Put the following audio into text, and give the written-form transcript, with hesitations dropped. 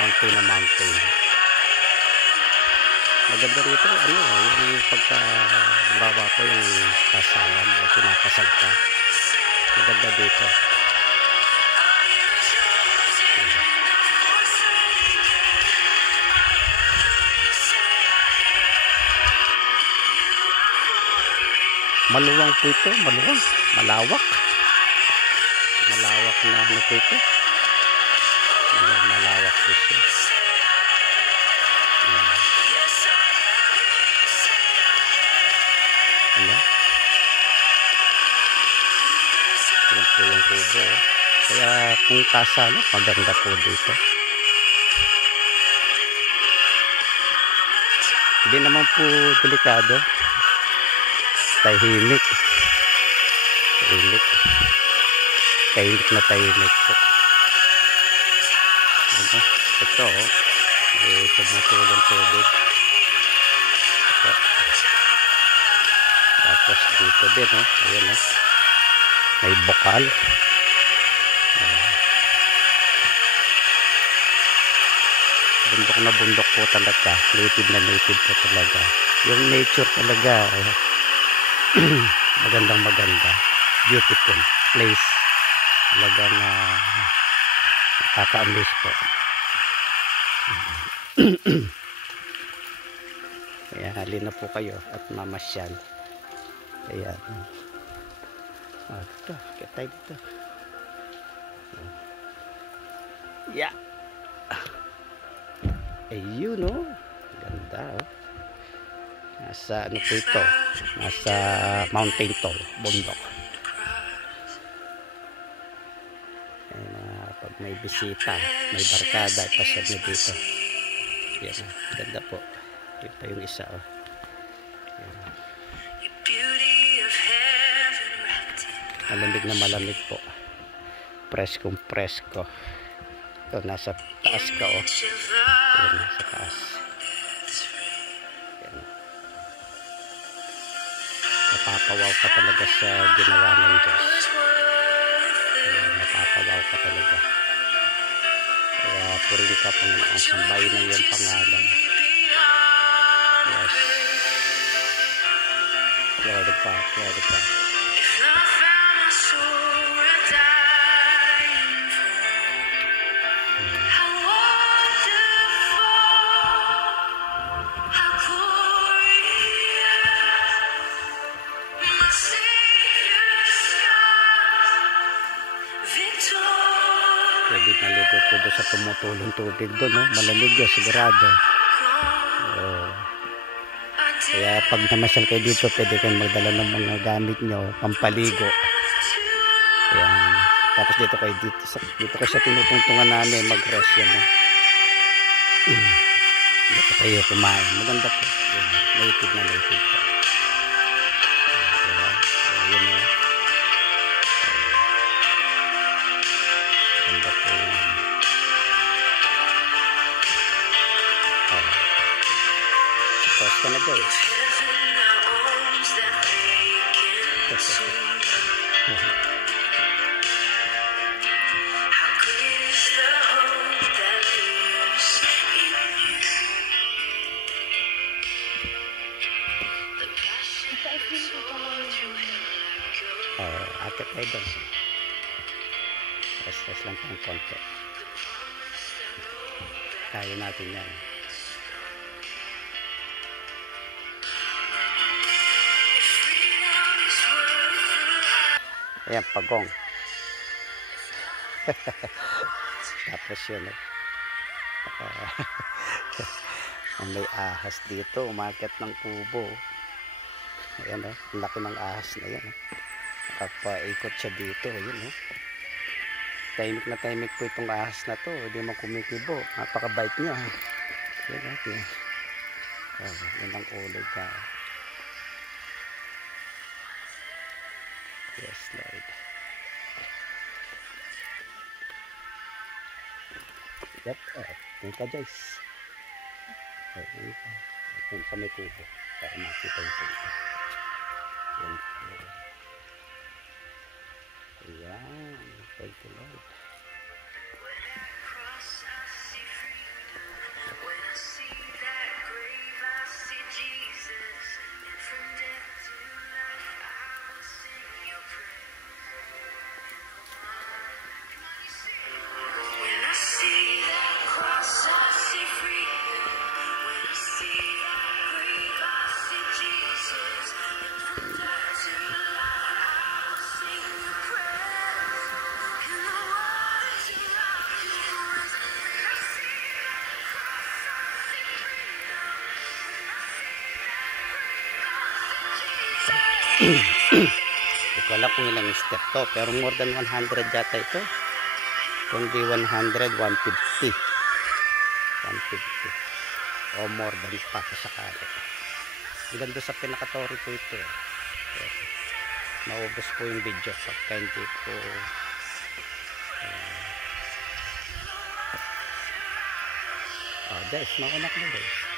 Mountain na mountain. Maganda rito, ano, yung pagka baba ko yung kasalan o pinakasal ka. Maganda dito. Maluwang po ito, maluwang, malawak. Malawak na ano po ito. Malawak po siya. Ano? Yan po yung kubo. Kaya kung kasal, maganda po dito. Hindi naman po delikado. Tahimik. Tahimik. Tahimik na tahimik po. Ano? Ito, tumutulong tubig. Ito. Tapos dito din, ayan, may bukal. Bundok na bundok po talaga. Native na native po talaga. Yung nature talaga, magandang maganda. Beautiful place. Talagang nakaka-amaze po. Kaya halina po kayo at mamasyal. Ayan. Ito, kaya tayo dito. Yeah. Ayun, ganda, nasa ano po ito, nasa mountain to, bundok. Pag may bisita, may barkada, ipasyal nyo dito. Yan, ganda po. Yun pa yung isa, malamig na malamig po. Preskong presko. Ito, nasa taas ka, yan, nasa taas. Yan. Napapawaw ka talaga sa ginawa ng Diyos. Yan, napapawaw ka talaga. Kaya purin ka Panginoon, sambahin ng iyong pangalan. Yes. Lord of God, Lord of God. Pwede maligo po doon sa tumutulong tubig doon, malamig yun, sigurado. Kaya pag namasyal kayo dito, pwede kayong magdala ng mga gamit nyo, pampaligo. Ayan. Tapos dito kayo sa tinutungtungan namin, mag-rest yan. Dito kayo kumain. Maganda po. Native na native po. Ayan, ganda po yun. Pause ka na guys. Akit tayo doon. Rest lang pang konti. Kaya natin yan. Ayan, pagong. Tapos yun, may ahas dito, umakyat ng kubo. Ayan, laki ng ahas na yan. Nakapaikot siya dito. Ayan, tahimik na tahimik po itong ahas na to. Hindi mo kumikibo. Napakabait niya. Ayan, yan ang ulo ka. Yes, Lord. Yep, yun ka, Joyce. Yun ka, may kubo. Para makita yung kubo. Yan. Ayan. Thank you, Lord. Hindi ko alam kung ilang step to, pero more than 100 yata ito. Kundi 100, 150. 150. O more than pa sakali. Ganda sa pinakatori po ito. Maubos po yung video pagka hindi po guys, makunak na guys.